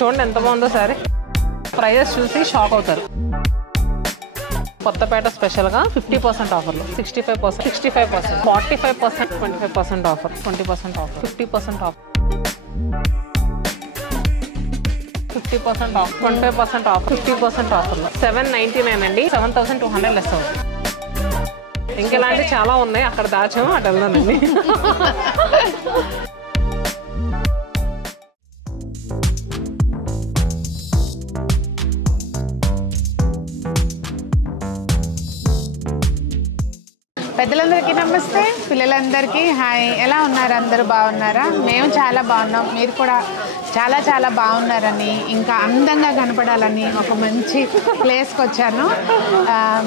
చూడండి ఎంత బాగుందో సారీ. ప్రైజెస్ చూసి షాక్ అవుతారు. కొత్తపేట స్పెషల్గా 50% ఆఫర్లు, 65%, 65%, 45%, 25% offer, 20% offer, 50% offer, 50% of, 25% of, 50% ఆఫర్లు. 799 అండి, 7200 లెస్ అవుతుంది. ఇంకెలాంటి చాలా ఉన్నాయి, అక్కడ దాచాము, అటు వెళ్దానండి. పెద్దలందరికీ నమస్తే, పిల్లలందరికీ హాయ్. ఎలా ఉన్నారు? అందరూ బాగున్నారా? మేము చాలా బాగున్నాం. మీరు కూడా చాలా చాలా బాగున్నారని, ఇంకా అందంగా కనపడాలని ఒక మంచి ప్లేస్కి వచ్చాను.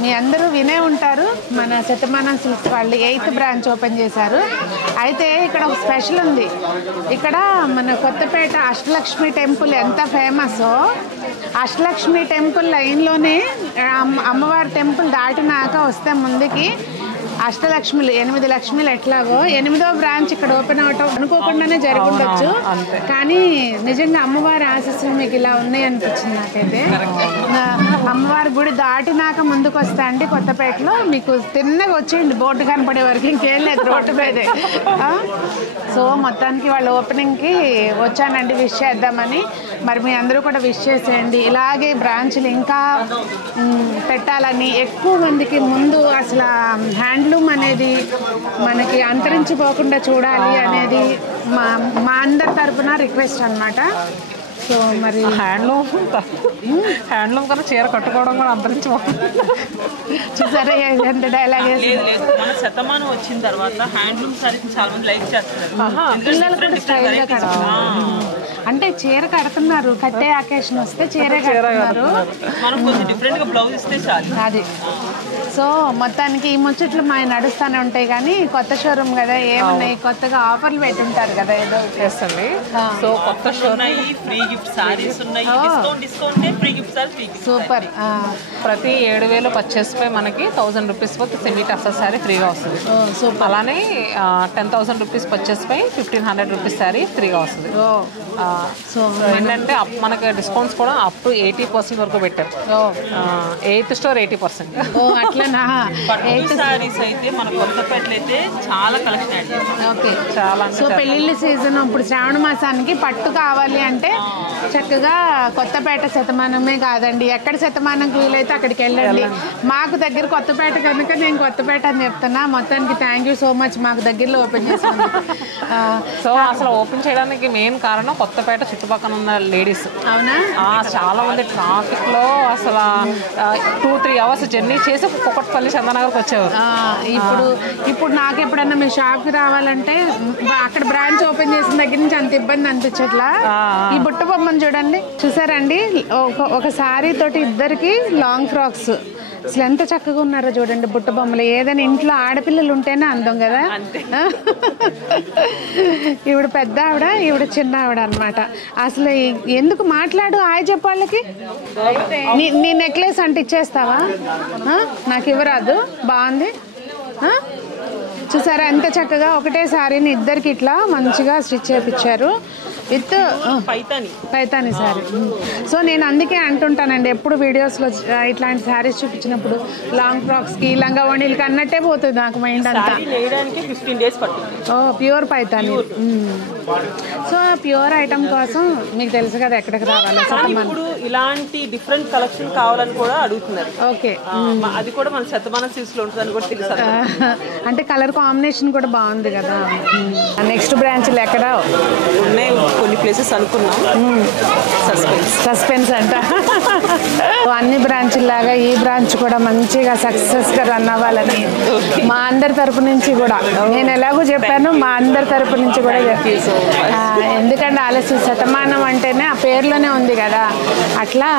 మీ అందరూ వినే ఉంటారు, మన శతమానం సిల్క్స్ వాళ్ళు 8th బ్రాంచ్ ఓపెన్ చేశారు. అయితే ఇక్కడ ఒక స్పెషల్ ఉంది. ఇక్కడ మన కొత్తపేట అష్టలక్ష్మి టెంపుల్ ఎంత ఫేమసో, అష్టలక్ష్మి టెంపుల్ లైన్లోనే అమ్మవారి టెంపుల్ దాటినాక వస్తే ముందుకి అష్టలక్ష్మిలు, 8 లక్ష్మిలు ఎట్లాగో 8వ బ్రాంచ్ ఇక్కడ ఓపెన్ అవటం అనుకోకుండానే జరుగుండొచ్చు. కానీ నిజంగా అమ్మవారి ఆశీస్సులు మీకు ఇలా ఉన్నాయి అనిపించింది నాకైతే. అమ్మవారి గుడి దాటినాక ముందుకు వస్తా అండి కొత్తపేటలో. మీకు తిన్నగా వచ్చేయండి, బోర్డు కనపడే వరకు, ఇంకేం లేదు రోడ్డు మీదే. సో మొత్తానికి వాళ్ళ ఓపెనింగ్కి వచ్చానండి, విష్ చేద్దామని. మరి మీ అందరూ కూడా విష్ చేసేయండి. ఇలాగే బ్రాంచ్లు ఇంకా పెట్టాలని, ఎక్కువ మందికి ముందు అసలు హ్యాండ్లూమ్ అనేది మనకి అంతరించిపోకుండా చూడాలి అనేది మా అందరి తరఫున రిక్వెస్ట్ అనమాట. సో మరి హ్యాండ్లూమ్ కన్నా చీర కట్టుకోవడం కూడా అంతరించిపోతుంది. చూసారా ఎంత డైలాగ్ వేసి. శతమానం వచ్చిన తర్వాత హ్యాండ్లూమ్ సారీస్ చాలా మంది లైక్ చేస్తారు. పిల్లలు కూడా స్టైల్గా కడుతున్నారు. అంటే చీర కడుతున్నారు, కట్టే అకేషన్ వస్తే చీర కడుతున్నారు. మనం కొంచెం డిఫరెంట్ గా బ్లౌజ్ ఇస్తే చాలు. అది సో మొత్తానికి ఈ ముచ్చట్లు మా నడుస్తూనే ఉంటాయి. కానీ కొత్త షోరూమ్ కదా, ఏమున్నాయి కొత్తగా ఆఫర్లు పెట్టుంటారు కదా ఏదో చేస్తుంది. సో కొత్త ఉన్నాయి, ఫ్రీ గిఫ్ట్ సారీస్ ఉన్నాయి, discount free gift sorry. Super. ప్రతి 7000 పర్చేస్ పై మనకి 1000 రూపీస్ వరకు సెమీ టస్సర్ శారీ ఫ్రీగా వస్తుంది. అలానే 10,000 రూపీస్ పర్చేస్ పై 1500 రూపీస్ శారీ ఫ్రీగా వస్తుంది. సో ఏంటంటే మనకి డిస్కౌంట్స్ కూడా అప్ టు 80% వరకు పెట్టారు. 8th store 80%. అట్లనా? సారీస్ అయితే మన కొత్తపేటలో అయితే చాలా కలెక్షన్ యాడ్ చేస్తారు. ఓకే, చాలా. సో పెళ్ళిళ్ళ సీజన్ ఇప్పుడు శ్రావణ మాసానికి పట్టు కావాలి అంటే చక్కగా కొత్తపేట శతమానమే కాదండి, ఎక్కడ శతమానంకి వీలైతే అక్కడికి వెళ్ళండి. మాకు దగ్గర కొత్తపేట కనుక నేను కొత్తపేట అని చెప్తున్నా. మొత్తానికి థ్యాంక్ యూ సో మచ్, మాకు దగ్గరలో ఓపెన్ చేసాను. సో అసలు ఓపెన్ చేయడానికి మెయిన్ కారణం కొత్తపేట చుట్టుపక్కల ఉన్న లేడీస్. అవునా? చాలా మంది ట్రాఫిక్ లో అసలు 2-3 అవర్స్ జర్నీ చేసి కుకట్పల్లి చందనగర్కి వచ్చేవారు. ఇప్పుడు నాకు ఎప్పుడన్నా మీ షాప్కి రావాలంటే అక్కడ బ్రాంచ్ ఓపెన్ చేసిన దగ్గర నుంచి అంత ఇబ్బంది అనిపించట్లా. ఈ బుట్ట బొమ్మను చూడండి, చూసారండి? ఒక శారీ తోటి ఇద్దరికి లాంగ్ ఫ్రాక్స్. అసలు ఎంత చక్కగా ఉన్నారో చూడండి బుట్ట బొమ్మలు. ఏదైనా ఇంట్లో ఆడపిల్లలు ఉంటేనే అందం కదా. ఈవిడ పెద్ద ఆవిడ, ఈవిడ చిన్న ఆవిడ అనమాట. అసలు ఎందుకు మాట్లాడు, హాయ్ చెప్పు వాళ్ళకి. నీ నెక్లెస్ అంటే ఇచ్చేస్తావా? నాకు ఇవ్వరాదు. బాగుంది. చూసారా ఎంత చక్కగా ఒకటే శారీని ఇద్దరికి ఇట్లా మంచిగా స్టిచ్ చేయించారు విత్ పైతాని శారీ. సో నేను అందుకే అంటుంటానండి ఎప్పుడు వీడియోస్లో ఇట్లాంటి శారీస్ చూపించినప్పుడు, లాంగ్ ఫ్రాక్స్కి లంగా ఓణీలకి అన్నట్టే పోతుంది నాకు మైండ్ అంతా. 15 days పడుతుంది. Pure Paithani. So pure item కోసం మీకు తెలుసు కదా ఎక్కడికి రావాలి. ఇప్పుడు ఇలాంటి డిఫరెంట్ కలెక్షన్ కావాలని కూడా అడుగుతున్నారు. ఓకే, అది కూడా మన శతమానం సిల్క్స్ లో ఉంటుందని కూడా తెలుసు. అంటే కలర్ కాంబినేషన్ కూడా బాగుంది కదా. నెక్స్ట్ బ్రాంచ్లు ఎక్కడ ఉన్నాయి? కొన్ని ప్లేసెస్ అనుకున్నాం. సస్పెన్స్ అంట. అన్ని బ్రాంచ్లాగా ఈ బ్రాంచ్ కూడా మంచిగా సక్సెస్గా రన్ అవ్వాలని మా అందరి తరపు నుంచి కూడా, నేను ఎలాగో చెప్పాను, మా అందరి తరపు నుంచి కూడా చెప్పేసి. ఎందుకంటే ఆలస్యం శతమానం అంటేనే ఆ పేర్లోనే ఉంది కదా, అట్లా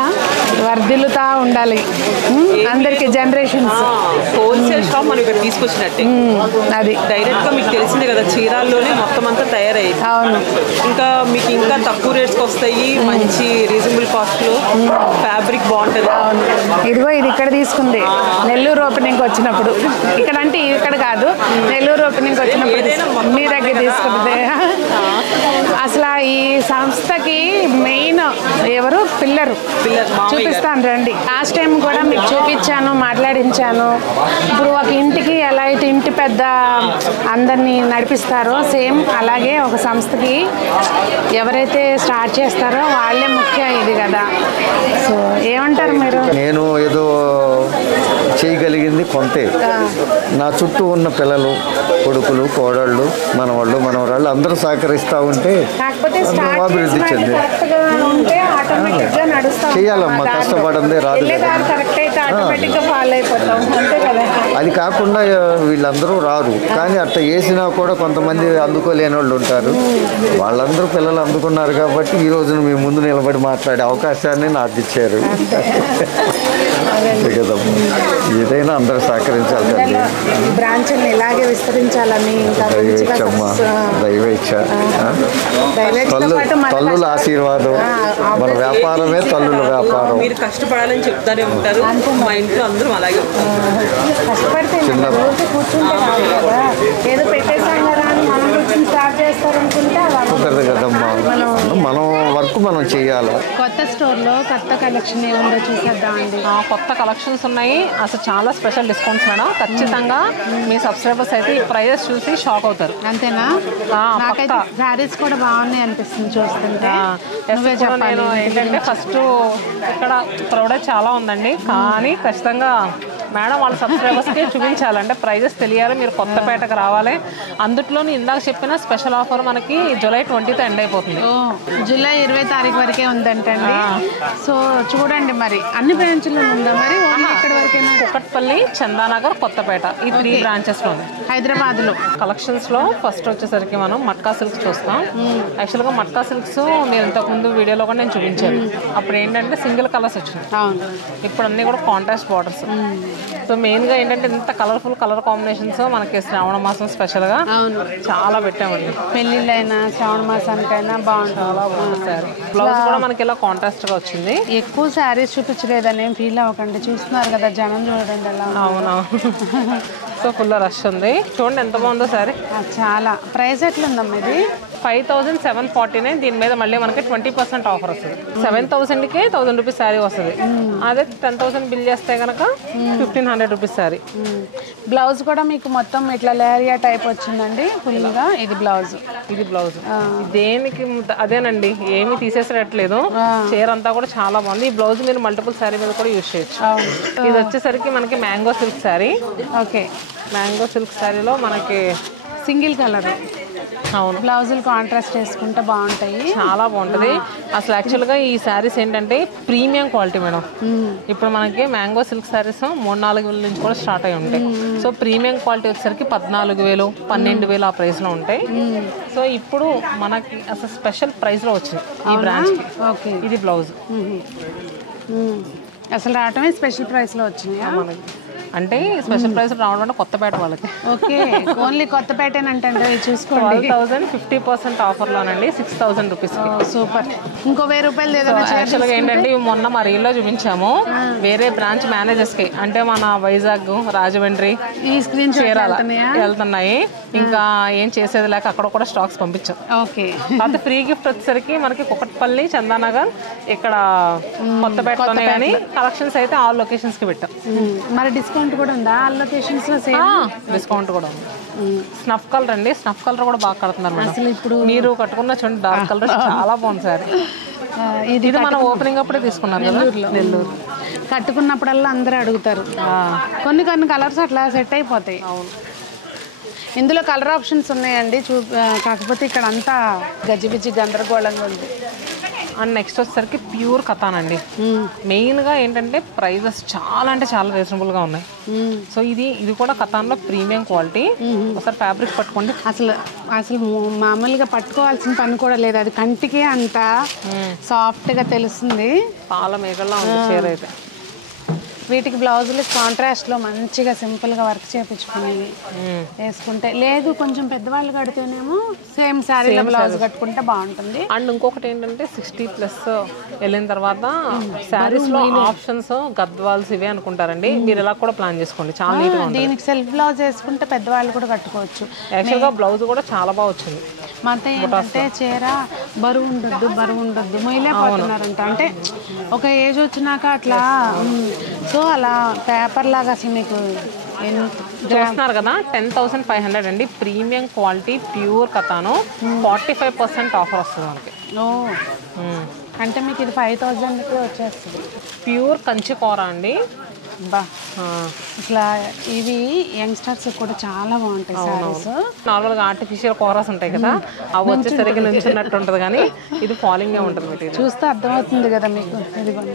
వర్ధిల్లుతా ఉండాలి అందరికి జనరేషన్స్. హోల్సేల్ షాప్ మనం ఇక్కడ తీసుకొచ్చినట్టే. అది డైరెక్ట్ గా మీకు తెలిసిందే కదా, చీరాల్లోనే మొత్తం అంతా తయారయ్యింది. అవును. ఇంకా మీకు ఇంకా తక్కువ రేట్స్కి వస్తాయి, మంచి రీజనబుల్ కాస్ట్ లో, ఫ్యాబ్రిక్ బాగుంటుంది. ఇదిగో ఇది ఇక్కడ తీసుకుంది నెల్లూరు ఓపెనింగ్ వచ్చినప్పుడు. ఇక్కడ అంటే ఇక్కడ కాదు, నెల్లూరు ఓపెనింగ్ వచ్చినప్పుడు మీ దగ్గర తీసుకుంది. అసలు ఈ సంస్థకి మెయిన్ ఎవరు పిల్లరు చూపిస్తాను రండి. లాస్ట్ టైం కూడా మీకు చూపించాను, మాట్లాడించాను. ఇప్పుడు ఒక ఇంటికి ఎలా అయితే ఇంటి పెద్ద అందరినీ నడిపిస్తారో సేమ్ అలాగే ఒక సంస్థకి ఎవరైతే స్టార్ట్ చేస్తారో వాళ్ళే ముఖ్యం ఇది కదా. సో ఏమంటారు మీరు? నేను ఏదో చేయగలిగింది కొంతే. నా చుట్టూ ఉన్న పిల్లలు, కొడుకులు, కోడళ్ళు, మనవాళ్ళు, మనవరాళ్ళు అందరూ సహకరిస్తూ ఉంటే అభివృద్ధి చెంది చేయాలమ్మా. కష్టపడిందే రాదు. అది కాకుండా వీళ్ళందరూ రారు, కానీ అట్లా వేసినా కూడా కొంతమంది అందుకోలేని వాళ్ళు ఉంటారు. వాళ్ళందరూ పిల్లలు అందుకున్నారు కాబట్టి ఈ రోజున మీ ముందు నిలబడి మాట్లాడే అవకాశాన్ని నాకు ఇచ్చారు కదమ్మా. ఏదైనా అందరూ సహకరించాలి. బ్రాంచ్ని ఇలాగే విస్తరించాలని దైవేచ్ఛ, తల్లుల ఆశీర్వాదం. మన వ్యాపారమే తల్లుల వ్యాపారం. మీరు కష్టపడాలని చెప్తానే ఉంటారు. మా ఇంట్లో అందరూ అలాగే కష్టపడితే ఏదో పెట్టేసాం కదా అని మనం కూర్చొని స్టార్ట్ చేస్తారనుకుంటే కుదరదు కదమ్మా. మనం వర్క్ మనం చేయాలి. కొత్త స్టోర్లో కొత్త కలెక్షన్ ఏముందో చూసేద్దామండి. కొత్త కలెక్షన్స్ ఉన్నాయి. అసలు చాలా స్పెషల్ డిస్కౌంట్స్ మేడం. ఖచ్చితంగా మీ సబ్స్క్రైబర్స్ అయితే ఈ ప్రైజెస్ చూసి షాక్ అవుతారు. అంతేనా? నాకైతే శారీస్ కూడా బాగున్నాయి అనిపిస్తుంది చూస్తుంటే. నేను ఏంటంటే ఫస్ట్ ఇక్కడ క్రౌడ్ చాలా ఉందండి, కానీ ఖచ్చితంగా మేడం వాళ్ళ సబ్స్క్రైబర్స్కి చూపించాలంటే ప్రైజెస్ తెలియాలి. మీరు కొత్తపేటకు రావాలి. అందుట్లోని ఇందాక చెప్పిన స్పెషల్ ఆఫర్ మనకి జూలై 20తో ఎండ్ అయిపోతుంది. జూలై 20 తారీఖు వరకే ఉందంటండి. సో చూడండి మరి అన్ని బ్రాంచ్లో ఉందా మరి? ఇక్కడ వరకేనా? కుకట్పల్లి, చందానగర్, కొత్తపేట ఈ 3 బ్రాంచెస్లో ఉంది హైదరాబాద్లో. కలెక్షన్స్లో ఫస్ట్ వచ్చేసరికి మనం మట్కా సిల్క్స్ చూస్తాం. యాక్చువల్గా మట్కా సిల్క్స్ మీరు ఇంతకుముందు వీడియోలో కూడా నేను చూపించాను. అప్పుడు ఏంటంటే సింగిల్ కలర్స్ వచ్చినాయి. ఇప్పుడు అన్నీ కూడా కాంట్రాస్ట్ బార్డర్స్. సో మెయిన్గా ఏంటంటే ఇంత కలర్ఫుల్ కలర్ కాంబినేషన్స్ మనకి శ్రావణ మాసం స్పెషల్గా చాలా పెట్టామండి. పెళ్ళిళ్ళైనా శ్రావణ మాసానికైనా బాగుంటుంది. బ్లౌజ్ కూడా మనకి ఇలా కాంట్రాస్ట్గా వచ్చింది. ఎక్కువ శారీస్ చూపించలేదని ఏం ఫీల్ అవ్వకండి. చూస్తున్నారు కదా జనం చూడండి ఎలా. అవునవును. సో ఫుల్ రష్ ఉంది. చూడండి ఎంత బాగుందో సారీ. చాలా. ప్రైస్ ఎట్లుందమ్మా ఇది? 5749. దీని మీద మళ్ళీ మనకి 20% ఆఫర్ వస్తుంది. 7000కి 1000 రూపీస్ శారీ వస్తుంది. అదే 10,000 బిల్ చేస్తే కనుక 1500 రూపీస్ శారీ. బ్లౌజ్ కూడా మీకు మొత్తం ఇట్లా లేరియా టైప్ వచ్చిందండి ఫుల్గా. ఇది బ్లౌజ్. దేనికి అదేనండి, ఏమీ తీసేసేటట్లేదు. చీర అంతా కూడా చాలా బాగుంది. ఈ బ్లౌజ్ మీరు మల్టిపుల్ శారీ మీద కూడా యూజ్ చేయొచ్చు. ఇది వచ్చేసరికి మనకి mango silk sari. Okay. Mango silk శారీలో మనకి సింగిల్ కలర్. అవును. బ్లౌజులు కాంట్రాస్ట్ చేసుకుంటే బాగుంటాయి. చాలా బాగుంటుంది. అసలు యాక్చువల్గా ఈ శారీస్ ఏంటంటే ప్రీమియం క్వాలిటీ మేడం. ఇప్పుడు మనకి మ్యాంగో సిల్క్ శారీస్ 3-4 వేల నుంచి కూడా స్టార్ట్ అయి ఉంటాయి. సో ప్రీమియం క్వాలిటీ వచ్చేసరికి 14,000, 12,000 ఆ ప్రైస్లో ఉంటాయి. సో ఇప్పుడు మనకి అసలు స్పెషల్ ప్రైస్లో వచ్చింది ఈ బ్రాంచ్కి. ఇది బ్లౌజ్ అసలు రావటమే స్పెషల్ ప్రైస్లో వచ్చినాయి మనకి. అంటే స్పెషల్ ప్రైస్ రావడం అంటే కొత్తపేట వాళ్ళకి. ఓకే. ఓన్లీ కొత్తపేటేనంటే చూసుకోండి. 12,000 50% ఆఫర్లోనండి 6,000 రూపీస్. సూపర్. ఇంకో 1000 రూపాయలు యాక్చువల్గా ఏంటంటే మొన్న మా రీల్లో చూపించాము వేరే బ్రాంచ్ మేనేజర్స్కి. అంటే మన వైజాగ్, రాజమండ్రి, ఈ స్క్రీన్ చీరాల వెళ్తున్నాయి. ఇంకా ఏం చేసేది లేక అక్కడ కూడా స్టాక్స్ పంపించాం. ఓకే. తర్వాత ఫ్రీ గిఫ్ట్ వచ్చేసరికి మనకి కుకట్పల్లి, చందానగర్, ఇక్కడ కొత్తపేటలోనే కానీ కలెక్షన్స్ అయితే ఆల్ లొకేషన్స్కి పెట్టాం. మరి డిస్కౌంట్ కూడా ఉందా ఆల్ లొకేషన్స్ లో? డిస్కౌంట్ కూడా ఉంది. స్నఫ్ కలర్ అండి. స్నఫ్ కలర్ కూడా బాగా కడుతున్నారు మేడం. ఇప్పుడు మీరు కట్టుకున్న చూడండి డార్క్ కలర్ చాలా బాగుంది సారీ. ఇది మనం ఓపెనింగ్ అప్పుడే తీసుకున్నాం కదా నెల్లూరు. కట్టుకున్నప్పుడల్లా అందరూ అడుగుతారు. కొన్ని కలర్స్ అట్లా సెట్ అయిపోతాయి. అవును. ఇందులో కలర్ ఆప్షన్స్ ఉన్నాయండి. కాకపోతే ఇక్కడ అంతా గజిబిజి గందరగోళంగా ఉంది. అండ్ నెక్స్ట్ వచ్చేసరికి ప్యూర్ కథాన్ అండి. మెయిన్గా ఏంటంటే ప్రైజెస్ చాలా అంటే చాలా రీజనబుల్గా ఉన్నాయి. సో ఇది కూడా కథాన్లో ప్రీమియం క్వాలిటీ. ఒకసారి ఫ్యాబ్రిక్ పట్టుకోండి. అసలు మామూలుగా పట్టుకోవాల్సిన పని కూడా లేదు. అది కంటికి అంత సాఫ్ట్గా తెలుస్తుంది. పాల మేకల్లో ఉంది చీర అయితే. వీటికి బ్లౌజులు కాంట్రాస్ట్లో మంచిగా సింపుల్గా వర్క్ చేయించుకుని వేసుకుంటే, లేదు కొంచెం పెద్దవాళ్ళు కడితేనేమో సేమ్ శారీలో బ్లౌజ్ కట్టుకుంటే బాగుంటుంది. అండ్ ఇంకొకటి ఏంటంటే 60+ వెళ్ళిన తర్వాత శారీస్లో ఆప్షన్స్ గద్వాల్స్ ఇవే అనుకుంటారండి. మీరు ఇలా కూడా ప్లాన్ చేసుకోండి. చాలా నీట్గా ఉంటుంది. దీనికి సెల్ఫ్ బ్లౌజ్ వేసుకుంటే పెద్దవాళ్ళు కూడా కట్టుకోవచ్చు. యాక్చువల్గా బ్లౌజ్ కూడా చాలా బాగా వచ్చింది. మొత్తం ఏంటంటే చీర బరువు ఉండద్దు మొయ్యలేకపోతున్నారంట. అంటే ఒక ఏజ్ వచ్చినాక అట్లా. సో అలా పేపర్ లాగా అసలు మీకు చూస్తున్నారు కదా 10,500 అండి. ప్రీమియం క్వాలిటీ ప్యూర్ కథాను 45% ఆఫర్ వస్తుంది మనకి. అంటే మీకు ఇది 5,000కి వచ్చేస్తుంది. ప్యూర్ కంచి కూర అండి. బా ఇట్లా ఇవి యంగ్స్టర్స్ కూడా చాలా బాగుంటాయి సారీస్. నార్మల్గా ఆర్టిఫిషియల్ కూరస్ ఉంటాయి కదా, అవి వచ్చేసరికి నుంచున్నట్టు ఉంటుంది, కానీ ఇది ఫాలింగ్ ఉంటుంది మెటీరియల్. చూస్తే అర్థమవుతుంది కదా మీకు. ఇదిగోండి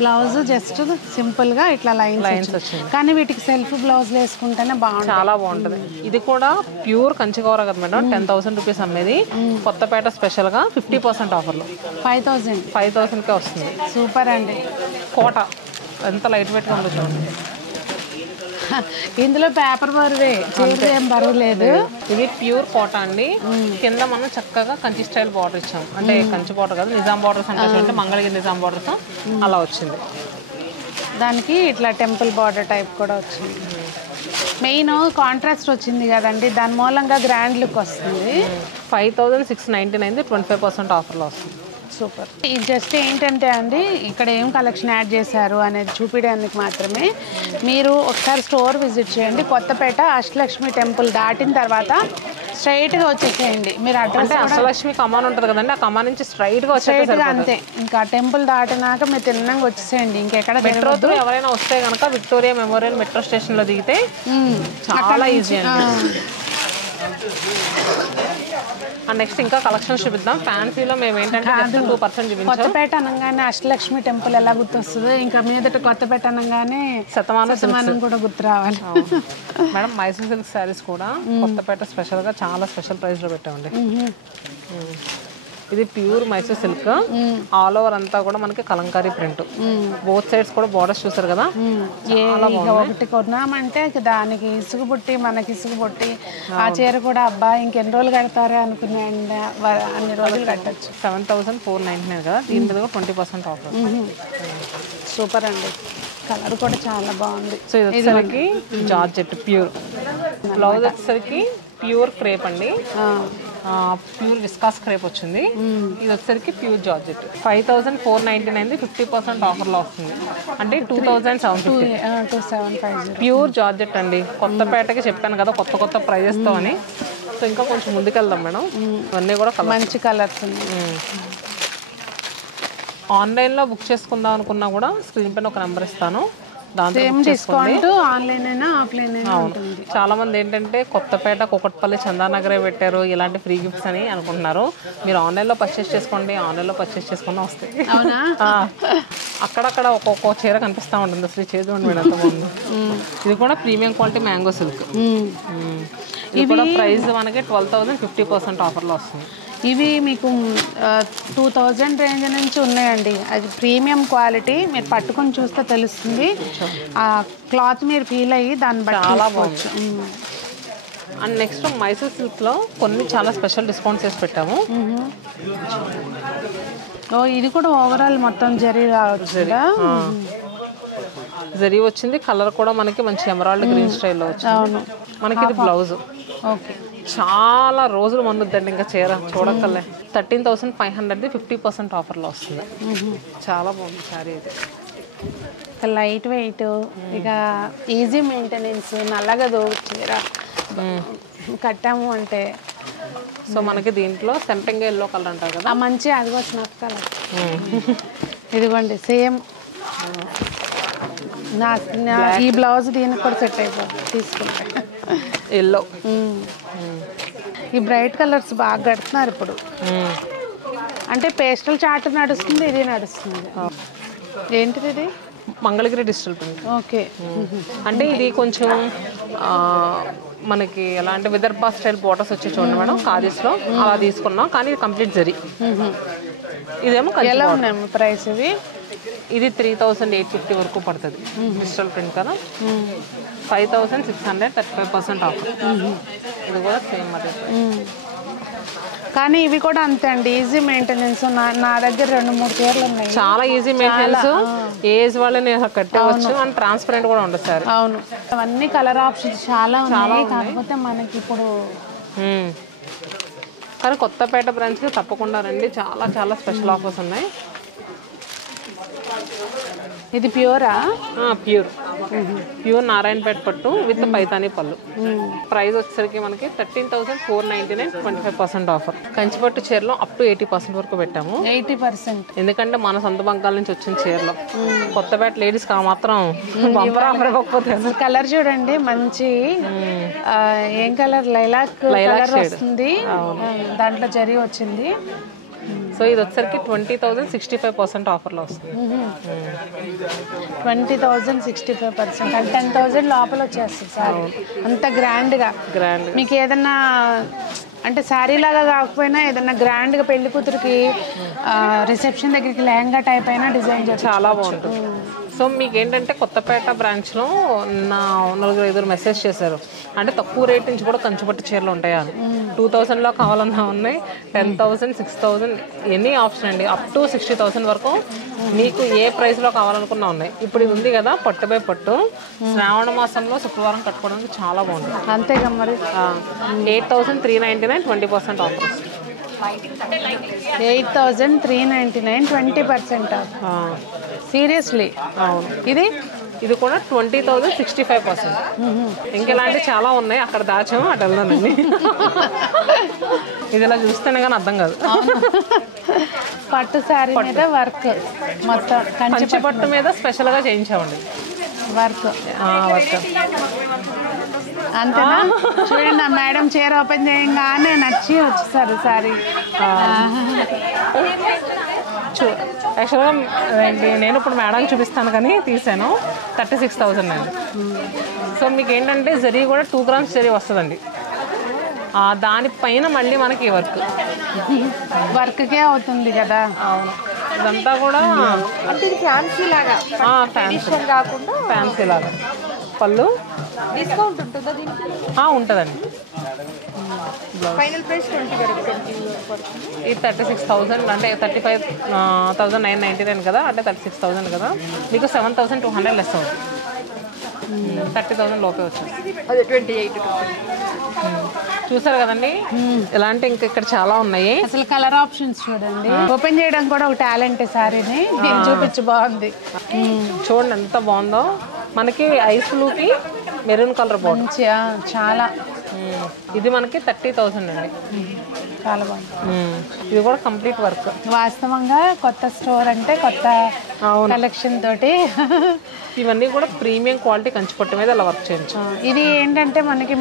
బ్లౌజ్ జస్ట్ సింపుల్ గా ఇట్లా లైన్స్ వచ్చింది, కానీ వీటికి సెల్ఫ్ బ్లౌజ్ వేసుకుంటేనే బాగుంటుంది, చాలా బాగుంటుంది. ఇది కూడా ప్యూర్ కంచి కూర కదా మేడం. 10,000 రూపీస్ అమ్మేది. కొత్తపేట స్పెషల్ గా 50% ఆఫర్లో 5,000కే వస్తుంది. సూపర్ అండి. కోట ఎంత లైట్ వెయిట్ గా ఉందో చూడండి. ఇందులో పేపర్ బరువే, ఏం బరువు లేదు. ఇది ప్యూర్ కోట అండి. కింద మనం చక్కగా కంచి స్టైల్ బార్డర్ ఇచ్చాం. అంటే కంచి బార్డర్ కాదు, నిజాం బార్డర్స్ అంటే మంగళగిరి నిజాం బార్డర్స్ అలా వచ్చింది. దానికి ఇట్లా టెంపుల్ బార్డర్ టైప్ కూడా వచ్చింది. మెయిన్ కాంట్రాస్ట్ వచ్చింది కదండి, దాని మూలంగా గ్రాండ్ లుక్ వస్తుంది. 5,699 25% ఆఫర్లో వస్తుంది. సూపర్. ఇది జస్ట్ ఏంటంటే అండి, ఇక్కడ ఏం కలెక్షన్ యాడ్ చేశారు అనేది చూపించడానికి మాత్రమే. మీరు ఒకసారి స్టోర్ విజిట్ చేయండి. కొత్తపేట అష్టలక్ష్మి టెంపుల్ దాటిన తర్వాత స్ట్రైట్గా వచ్చేసేయండి. మీరు అడ్రస్ అష్టలక్ష్మి కమాన్ ఉంటుంది కదండి, ఆ కమాన్ నుంచి స్ట్రైట్గా అంతే. ఇంకా టెంపుల్ దాటినాక మీరు తిన్నాక వచ్చేసేయండి. ఇంకెక్కడ మెట్రో ఎవరైనా వస్తే కనుక విక్టోరియా మెమోరియల్ మెట్రో స్టేషన్లో దిగితే చాలా ఈజీ అండి. నెక్స్ట్ ఇంకా కలెక్షన్స్ చూపిద్దాం. ఫ్యాన్సీలో మేము ఏంటంటే 2% చూపించాం. కొత్తపేట అనగానే అష్టలక్ష్మి టెంపుల్ ఎలా గుర్తొస్తుందో, ఇంకా మీదట కొత్తపేట అనగానే శతమానం కూడా గుర్తు రావాలి. మేడం మైసూర్ సిల్క్ శారీస్ కూడా కొత్తపేట స్పెషల్గా చాలా స్పెషల్ ప్రైస్లో పెట్టామండి. ఇది pure Mysore silk, all over అంతా కూడా మనకి కలంకారీ ప్రింట్. బోత్ సైడ్స్ కూడా బోర్డర్స్ చూసారు కదా, ఒకటి కొన్నామంటే దానికి ఇసుగు పుట్టి మనకి ఇసుగు పుట్టి ఆ చీర కూడా అబ్బా ఇంకెన్ని రోజులు కడతారే అనుకున్నాండి, అన్ని రోజులు కట్టచ్చు. 7,499 కదా, దీని మీద 20% ఆఫర్. సూపర్ అండి. కలర్ కూడా చాలా బాగుంది. సో ఇది వచ్చేసరికి జార్జెట్ ప్యూర్. బ్లౌజ్ వచ్చేసరికి ప్యూర్ క్రేప్ అండి, ప్యూర్ విస్కాస్ క్రేప్ వచ్చింది. ఇది వచ్చేసరికి ప్యూర్ జార్జెట్. 5,499 50% ఆఫర్లో వస్తుంది. అంటే 2,750 ప్యూర్ జార్జెట్ అండి. కొత్తపేటకి చెప్పాను కదా కొత్త కొత్త ప్రైజెస్తో అని. సో ఇంకా కొంచెం ముందుకెళ్దాం మేడం. ఇవన్నీ కూడా మంచి కలర్స్ ఉన్నాయి. ఆన్లైన్లో బుక్ చేసుకుందాం అనుకున్నా కూడా స్క్రీన్ పైన ఒక నెంబర్ ఇస్తాను, దాంతో డిస్కౌంట్. ఆన్లైన్ అయినా ఆఫ్లైన్ అయినా ఉంటుంది. చాలా మంది ఏంటంటే కొత్తపేట కుకట్పల్లి చందానగరే పెట్టారు ఇలాంటి ఫ్రీ గిఫ్ట్స్ అని అనుకుంటున్నారు. మీరు ఆన్లైన్లో పర్చేస్ చేసుకోండి, ఆన్లైన్లో పర్చేస్ చేసుకున్నా వస్తాయి. అక్కడక్కడ ఒక్కొక్క చీర కనిపిస్తూ ఉంటుంది. అసలు చేద్దాం మేడం ఎంత బాగుంది. ఇది కూడా ప్రీమియం క్వాలిటీ మ్యాంగో సిల్క్. ఇది కూడా ప్రైస్ మనకి 12,000 50% ఆఫర్లో వస్తుంది. ఇవి మీకు 2,000 రేంజ్ నుంచి ఉన్నాయండి. అది ప్రీమియం క్వాలిటీ. మీరు పట్టుకొని చూస్తే తెలుస్తుంది. ఆ క్లాత్ మీరు ఫీల్ అయ్యి దాన్ని బట్టి చాలా బాగుంది. అండ్ నెక్స్ట్ మైసూర్ సిల్క్లో కొన్ని చాలా స్పెషల్ డిస్కౌంట్స్ వేసి పెట్టాము. ఇది కూడా ఓవరాల్ మొత్తం జరీ రావచ్చు. జరీ వచ్చింది. కలర్ కూడా మనకి మంచి ఎమరాల్డ్ గ్రీన్ స్టైల్లో వచ్చింది. మనకి ఇది బ్లౌజ్. ఓకే, చాలా రోజులు మన్నుద్దండి ఇంకా చీర చూడక్కర్లే. 13,500 50% ఆఫర్లో వస్తుంది. చాలా బాగుంది శారీ అయితే. లైట్ వెయిట్, ఇక ఈజీ మెయింటెనెన్స్, నల్లగదు చీర కట్టాము అంటే. సో మనకి దీంట్లో సెంపింగ్ ఎల్లో కలర్ అంటారు కదా, మంచి అది వచ్చిన కలర్. ఇదిగోండి సేమ్ ఈ బ్లౌజ్ దీనికి కూడా సెట్ అయిపోతుంది తీసుకుంటే. ఎల్లో. ఈ బ్రైట్ కలర్స్ బాగా కడుతున్నారు ఇప్పుడు. అంటే పేస్టల్ చార్ట్ నడుస్తుంది, ఇది నడుస్తుంది. ఏంటిది ఇది? Mangalagiri digital print. ఓకే. అంటే ఇది కొంచెం మనకి ఎలా అంటే విదర్భ స్టైల్ బోర్డర్స్ వచ్చి చూడండి మేడం, కాజెస్లో అలా తీసుకున్నాం. కానీ ఇది కంప్లీట్ జరీ. ఇదేమో ఎలా ఉన్నాయి ప్రైస్? ఇది 3,850 వరకు పడుతుంది. డిజిటల్ ప్రింట్ కదా. 5,600 35% ఆఫర్. ఇది కూడా సేమ్ అదే. కానీ ఇవి కూడా అంతే అండి, ఈజీ మెయింటెనెన్స్. నా దగ్గర 2-3 చీరలు ఉన్నాయి. చాలా ఈజీ మెయింటెనెన్స్. ఏజ్ వాళ్ళని కట్టవచ్చు. అండ్ ట్రాన్స్పరెంట్ కూడా ఉండదు సార్. అవును, అవన్నీ కలర్ ఆప్షన్స్ చాలా ఉన్నాయి. కాకపోతే మనకి ఇప్పుడు కానీ కొత్తపేట బ్రాంచ్కి తప్పకుండా రండి, చాలా చాలా స్పెషల్ ఆఫర్స్ ఉన్నాయి. ఇది ప్యూరా? ప్యూర్ నారాయణపేట పట్టు విత్ పైతానీ పళ్ళు. ప్రైస్ వచ్చేసరికి మనకి 13,499, 25% ఆఫర్. కంచిపట్టు చీరలో అప్ టు 80% వరకు పెట్టాము. 80%? ఎందుకంటే మన సొంత బంగాల నుంచి వచ్చిన చీరలో కొత్తపేట లేడీస్ కా మాత్రం బంపర్ ఆఫర్ ఇవ్వకపోతే. కలర్ చూడండి, మంచి ఏం కలర్, లైలాక్ కలర్ వస్తుంది, దాంట్లో జరీ వచ్చింది. సో ఇది వచ్చరికి 20,065% ఆఫర్లో వస్తుంది. 20,065% అంటే 10,000 లోపల వచ్చేస్తుంది సార్. అంత గ్రాండ్గా మీకు ఏదన్నా అంటే శారీ లాగా కాకపోయినా ఏదన్నా గ్రాండ్గా పెళ్లి కూతురికి రిసెప్షన్ దగ్గరికి లెహంగా టైప్ అయినా డిజైన్ చాలా బాగుంటుంది. సో మీకు ఏంటంటే కొత్తపేట బ్రాంచ్లో నా 4-5 మెసేజ్ చేశారు, అంటే తక్కువ రేట్ నుంచి కూడా కంచిపట్టు చీరలు ఉంటాయా అని. 2,000లో కావాలన్నా ఉన్నాయి, 10,000, 6,000 ఎనీ ఆప్షన్ అండి. అప్ టు 60,000 వరకు మీకు ఏ ప్రైస్లో కావాలనుకున్నా ఉన్నాయి. ఇప్పుడు ఇది ఉంది కదా పట్టు బై పట్టు, శ్రావణ మాసంలో శుక్రవారం కట్టుకోవడానికి చాలా బాగుంటుంది. అంతేగా మరి. 8,399, 20% ఆఫర్. 8,399, 20% ఆఫ్. సీరియస్లీ? అవును. ఇది కూడా 20,065%. ఇంకెలాంటి చాలా ఉన్నాయి, అక్కడ దాచాము, అటు వెళ్దానండి. ఇది ఇలా చూస్తేనే కానీ అర్థం కాదు. పట్టు శారీ మీద వర్క్ మొత్తం కంచి పట్టు మీద స్పెషల్గా చేయించామండి వర్క్. అంతేనా? చూడండి ఆ మేడం చీర ఓపెన్ చేయగానే నచ్చి వచ్చేసారు సారీ. యాక్చువల్గా నేను ఇప్పుడు మేడం చూపిస్తాను కానీ తీసాను 36,000 అండి. సో మీకు ఏంటంటే జరీ కూడా 2 grams జరీ వస్తుందండి. దానిపైన మళ్ళీ మనకి వర్క్కే అవుతుంది కదా. అవును, ఇదంతా కూడా ఫ్యాన్సీ లాగా, ఫ్యాన్సీ లాగా. పళ్ళు డిస్కౌంట్ ఉంటుందా దీనికి? ఉంటుందండి. ఫైనల్ ప్రైస్ 20 ఇది 36,000 అంటే 35,999 కదా, అంటే 36,000 కదా, మీకు 7,200 లెస్ అవుతుంది. 30,000 లోపే వచ్చింది. అదే 28. చూసారు కదండి, ఇలాంటి ఇంకా ఇక్కడ చాలా ఉన్నాయి. అసలు కలర్ ఆప్షన్స్ చూడండి, ఓపెన్ చేయడం కూడా ఒక టాలెంట్. సారీని చూపించి బాగుంది. చూడండి ఎంత బాగుందో. మనకి ఐస్ బ్లూకి మెరూన్ కలర్ బాగుంది, చాలా. ఇది మనకి 30,000 అండి. చాలా బాగుంది. ఇది కూడా కంప్లీట్ వర్క్. వాస్తవంగా కొత్త స్టోర్ అంటే కొత్త కలెక్షన్ తోటి ఇవన్నీ కూడా ప్రీమియం క్వాలిటీ కంచిపట్టు మీద ఇలా వర్క్ చేయొచ్చు. ఇది ఏంటంటే మనకి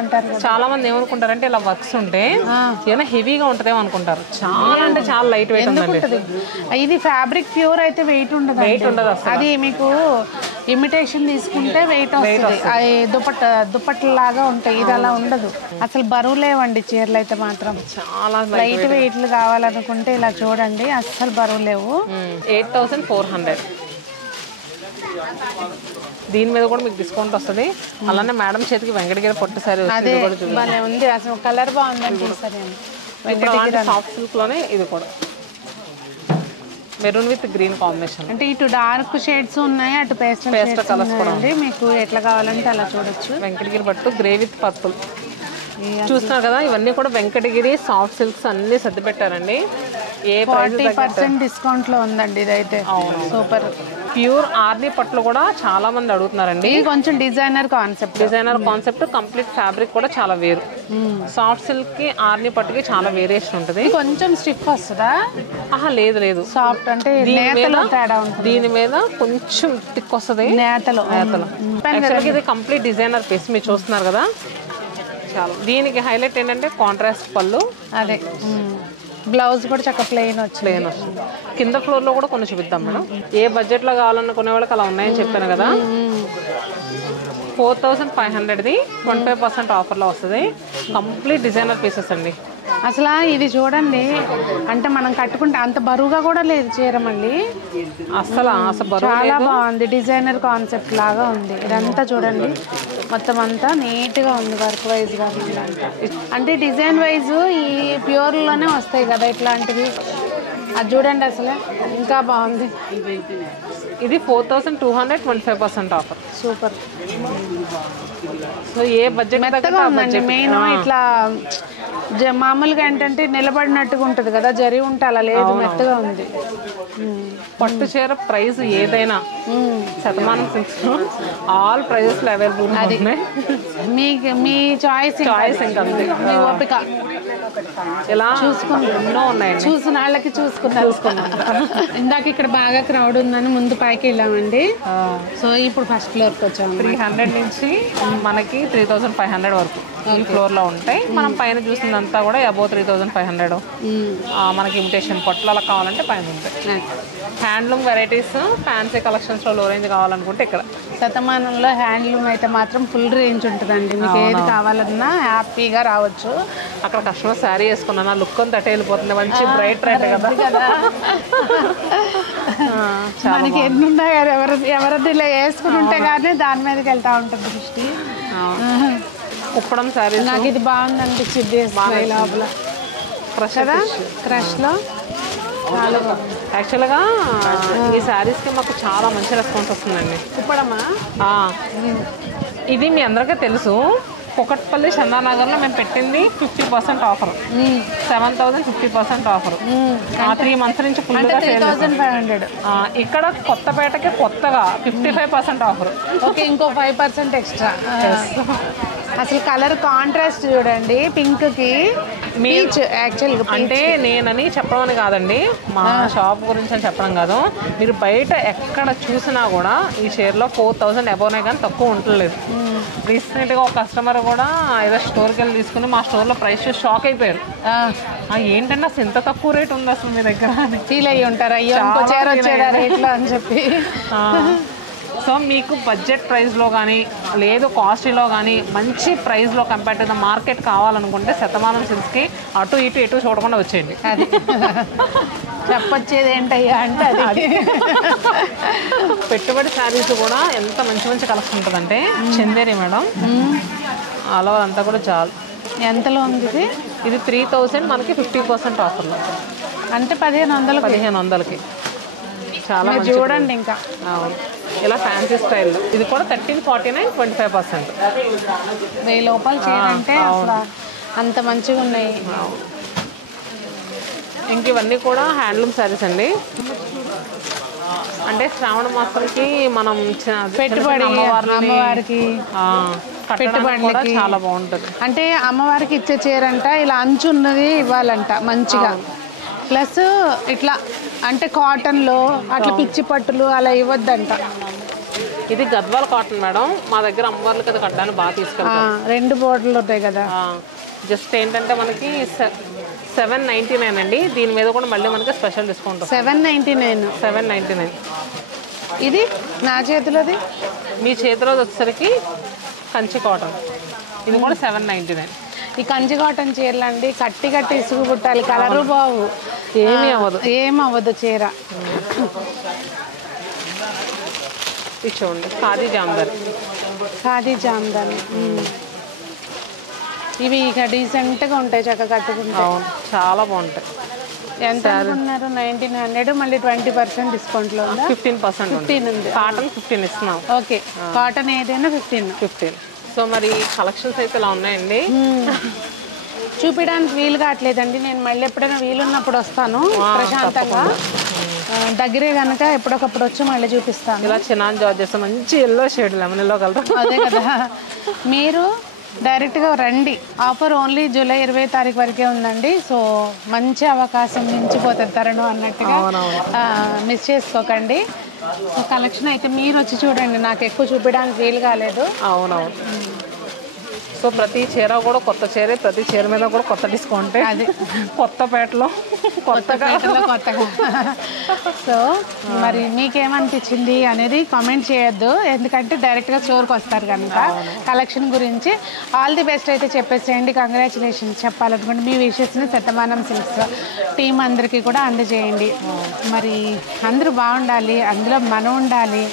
అంటారు, చాలా మంది ఏమనుకుంటారంటే ఇలా వర్క్స్ ఉంటే ఏమైనా హెవీగా ఉంటుందేమో అనుకుంటారు. చాలా అంటే చాలా లైట్ వెయిట్ ఉంటుంది. ఇది ఫ్యాబ్రిక్ ప్యూర్ అయితే వెయిట్ ఉండదు. అసలు. అది మీకు ఇమిటేషన్ తీసుకుంటే వెయిట్ వస్తుంది. అది దుప్పట్ల లాగా ఉంటాయి, ఇది అలా ఉండదు. అసలు బరువు లేవండి చీరలు అయితే మాత్రం. చాలా లైట్ వెయిట్లు కావాలనుకుంటే ఇలా చూడండి, అస్సలు బరువు లేవు. 8,400. దీని మీద కూడా మీకు డిస్కౌంట్ వస్తుంది. అలానే మేడం చేతికి వెంకటగిరి పట్టు సారీ ఉంది. అసలు కలర్ బాగుందండి. సాఫ్ట్ సిల్క్ లోనే ఇది కూడా మెరూన్ విత్ గ్రీన్ కాంబినేషన్. అంటే ఇటు డార్క్ షేడ్స్ ఉన్నాయి, అటు పేస్టల్ కలర్స్ కూడా ఉంది. మీకు ఎట్లా కావాలంటే అలా చూడొచ్చు. వెంకటగిరి పట్టు గ్రే విత్ పర్పుల్ చూస్తున్నారు కదా. ఇవన్నీ కూడా వెంకటగిరి సాఫ్ట్ సిల్క్స్ అన్ని సర్ది పెట్టారండి. 40% డిస్కౌంట్ లో ఉందండి ఇదైతే. సూపర్. ప్యూర్ ఆర్ని పట్లు కూడా చాలా మంది అడుగుతున్నారండి. కొంచెం డిజైనర్ కాన్సెప్ట్, కంప్లీట్ ఫ్యాబ్రిక్ కూడా చాలా వేరు. సాఫ్ట్ సిల్క్ కి ఆర్ని పట్టుకి చాలా వేరియేషన్ ఉంటుంది. కొంచెం స్టిఫ్ వస్తుందా? లేదు సాఫ్ట్ అంటే దీని మీద కొంచెం థిక్ వస్తుంది. నేతలు ఇది కంప్లీట్ డిజైనర్ పీస్ మీరు చూస్తున్నారు కదా. చాలా దీనికి హైలైట్ ఏంటంటే కాంట్రాస్ట్ పళ్ళు, అదే బ్లౌజ్ కూడా చక్కగా ప్లెయిన్ వస్తుంది. కింద ఫ్లోర్ లో కూడా కొన్ని చూపిద్దాం మేడం. ఏ బడ్జెట్ లో కావాలనుకునే వాళ్ళకి అలా ఉన్నాయని చెప్పాను కదా. 4,500ది 25% ఆఫర్లో వస్తుంది. కంప్లీట్ డిజైనర్ పీసెస్ అండి. అసలు ఇది చూడండి, అంటే మనం కట్టుకుంటే అంత బరువుగా కూడా లేదు చీర. మళ్ళీ అసలు చాలా బాగుంది. డిజైనర్ కాన్సెప్ట్ లాగా ఉంది. ఇదంతా చూడండి, మొత్తం అంతా నీట్గా ఉంది. వర్క్ వైజ్గా అంటే డిజైన్ వైజ్ ఈ ప్యూర్లోనే వస్తాయి కదా ఇట్లాంటివి. అది చూడండి అసలు ఇంకా బాగుంది. ఇది 4,200, 25% ఆఫర్. సూపర్. సో ఏ బడ్జెట్ మెత్తగా ఉందండి. మెయిన్ ఇట్లా మామూలుగా ఏంటంటే నిలబడినట్టుగా ఉంటుంది కదా, జరి ఉంటే అలా లేదు, మెత్తగా ఉంది. పట్టు చీర ప్రైస్ ఏదైనా Shatamanam silks all prices available ఉన్నాయి. మీ చాయిస్ ఇంకా మీ ఓపిక. ఇలా చూసుకుని ఎన్నో ఉన్నాయండి. చూసిన వాళ్ళకి చూసుకున్నాం. ఇందాక ఇక్కడ బాగా క్రౌడ్ ఉందని ముందు పైకి వెళ్ళామండి. సో ఇప్పుడు ఫస్ట్ ఫ్లోర్కి వచ్చాము. 300 నుంచి మనకి 3500 వరకు ఈ ఫ్లోర్లో ఉంటాయి. మనం పైన చూసినంతా కూడా అబౌవ్ 3500. మనకి ఇమిటేషన్ పట్లు అలా కావాలంటే పైన ఉంటాయి. హ్యాండ్లూమ్ వెరైటీస్ ఫ్యాన్సీ కలెక్షన్స్లో లో రేంజ్ కావాలనుకుంటే ఇక్కడ శతమానంలో హ్యాండ్లూమ్ అయితే మాత్రం ఫుల్ రేంజ్ ఉంటుందండి. మీకు ఏది కావాలన్నా హ్యాపీగా రావచ్చు. అక్కడ కస్టమర్ శారీ వేసుకున్నా నా లుక్ అంతా వెళ్ళిపోతుంది. మంచి బ్రైట్ రెడ్ కదా. మనకి ఎన్ని ఉన్నాయి ఎవరిది ఇలా వేసుకుని ఉంటే కానీ దాని మీదకి వెళ్తా ఉంటుంది దృష్టి. కుప్పడం శారీ నాకు ఇది బాగుంది అనిపించింది. లోపల క్రష్ కదా, క్రష్లో చాలా యాక్చువల్గా ఈ శారీస్కి మాకు చాలా మంచి రెస్పాన్స్ వస్తుందండి. కుప్పడమా? ఇది మీ అందరికీ తెలుసు. కుకట్పల్లి చందానగర్లో మేము పెట్టింది 50% ఆఫర్, 7000 50% ఆఫర్. 3 months నుంచి ఫుల్గా 3500. ఇక్కడ కొత్తపేటకి కొత్తగా 55% ఆఫర్. ఓకే, ఇంకో 5% ఎక్స్ట్రా. అసలు కలర్ కాంట్రాస్ట్ చూడండి, పింక్ కి పీచ్. యాక్చువల్గా అంటే నేనని చెప్పడం కాదండి, మా షాప్ గురించి అని చెప్పడం కాదు. మీరు బయట ఎక్కడ చూసినా కూడా ఈ చీరలో 4000 అబోనే కానీ తక్కువ ఉండలేదు. రీసెంట్గా ఒక కస్టమర్ కూడా ఏదో స్టోర్కి వెళ్ళి తీసుకుని మా స్టోర్లో ప్రైస్ షాక్ అయిపోయారు. ఏంటంటే అసలు ఎంత తక్కువ రేట్ ఉంది అసలు మీ దగ్గర అని ఫీల్ అయ్యి ఉంటారు. అయ్యో ఇంకో చీర వచ్చేదా రేట్లో అని చెప్పి. సో మీకు బడ్జెట్ ప్రైస్లో కానీ లేదు కాస్ట్లీలో కానీ మంచి ప్రైస్లో కంపేర్ టు ద మార్కెట్ కావాలనుకుంటే శతమానం సిల్క్స్కి అటు ఇటు చూడకుండా వచ్చేయండి. అది చెప్పొచ్చేది ఏంటయ్యా అంటే అది పెట్టుబడి శారీస్ కూడా ఎంత మంచి మంచి కలెక్షన్ ఉంటుందంటే చందేరి మేడం ఆల్ ఓవర్ అంతా కూడా చాలు. ఎంతలో ఉంది ఇది? ఇది 3000 మనకి 50% ఆఫర్లో అంటే 1500కి. చాలా చూడండి. ఇంకా ఇలా ఫ్యాన్సీ స్టైల్లో ఇది కూడా 1349 25%. 1000 రూపాయలు చేయాలంటే అసలు అంత మంచిగా ఉన్నాయి. ఇంక ఇవన్నీ కూడా హ్యాండ్లూమ్ శారీస్ అండి. అంటే శ్రావణ మాసంకి మనం పెట్టుబడి అమ్మవారికి పెట్టుబడి చాలా బాగుంటుంది. అంటే అమ్మవారికి ఇచ్చే చీరంట ఇలా అంచు ఉన్నది ఇవ్వాలంట మంచిగా. ప్లస్ ఇట్లా అంటే కాటన్లో అట్లా పిచ్చి పట్టులు అలా ఇవ్వద్దంట. ఇది గద్వాల్ కాటన్ మేడం. మా దగ్గర అమ్మవార్లకి అది కట్టడానికి బాగా తీసుకెళ్తాం. 2 బోర్డులు ఉంటాయి కదా. జస్ట్ ఏంటంటే మనకి 799 అండి. దీని మీద కూడా మళ్ళీ మనకి స్పెషల్ డిస్కౌంట్. 799. ఇది నా చేతిలోది, మీ చేతిలో వచ్చేసరికి కంచి కాటన్. ఇది కూడా 799. ఈ కంచి కాటన్ చీరలు అండి కట్టి ఇసుగు పుట్టాలి, కలరు బావు, ఏమవ్వదు చీర. ఇది చూడండి ఖాదీ జామ్దాని. ఇవి ఇక డీసెంట్గా ఉంటాయి, చక్కగా కట్టుకుంటే. చాలా బాగుంటాయి. ఎంత అనుకున్నారు? 1900, మళ్ళీ 20% డిస్కౌంట్లో ఉందా? 15% ఉంది. కాటన్ 15 ఇస్తున్నాం. ఓకే, కాటన్ ఏదైనా 15. సో మరి కలెక్షన్స్ అయితే ఇలా ఉన్నాయండి. చూపించడానికి వీలు కావట్లేదండి. నేను మళ్ళీ ఎప్పుడైనా వీలున్నప్పుడు వస్తాను ప్రశాంతంగా. దగ్గరే కనుక ఎప్పటికప్పుడు వచ్చి మళ్ళీ చూపిస్తాను. ఇలా చిన్నాన్ జార్జెస్ మంచి yellow shade lemon yellow colour. అదే కదా, మీరు డైరెక్ట్గా రండి. ఆఫర్ ఓన్లీ జూలై 20 తారీఖు వరకే ఉందండి. సో మంచి అవకాశం మించిపోతుంది తరుణం అన్నట్టుగా. మిస్ చేసుకోకండి. సో కలెక్షన్ అయితే మీరు వచ్చి చూడండి, నాకు ఎక్కువ చూపించడానికి వీలు కాలేదు. అవునవును. సో ప్రతి చీర కూడా కొత్త చీర, ప్రతి చీర మీద కూడా కొత్త డిస్కౌంట్. అది కొత్తపేటలో కొత్తగా. సో మరి మీకేమనిపించింది అనేది కామెంట్ చేయొద్దు, ఎందుకంటే డైరెక్ట్గా స్టోర్కి వస్తారు కనుక. కలెక్షన్ గురించి ఆల్ ది బెస్ట్ అయితే చెప్పేసేయండి. కంగ్రాచులేషన్స్ చెప్పాలనుకుంటే మీ విషెస్ని శతమానం సిల్క్స్ టీం అందరికీ కూడా అందజేయండి. మరి అందరూ బాగుండాలి, అందులో మనం ఉండాలి.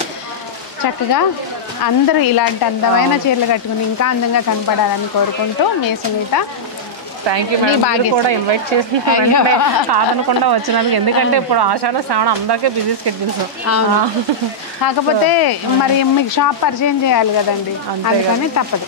చక్కగా అందరూ ఇలాంటి అందమైన చీరలు కట్టుకుని ఇంకా అందంగా కనపడాలని కోరుకుంటూ మీ సునీత. థ్యాంక్ యూ మేడం, కూడా ఇన్వైట్ చేసి కాదనకుండా వచ్చినందుకు. ఎందుకంటే ఇప్పుడు ఆషాఢ శ్రావణ అందరికీ బిజీ స్కెడ్యూల్స్. కాకపోతే మరి మీకు షాప్ పరిచయం చేయాలి కదండి, అందుకని తప్పదు.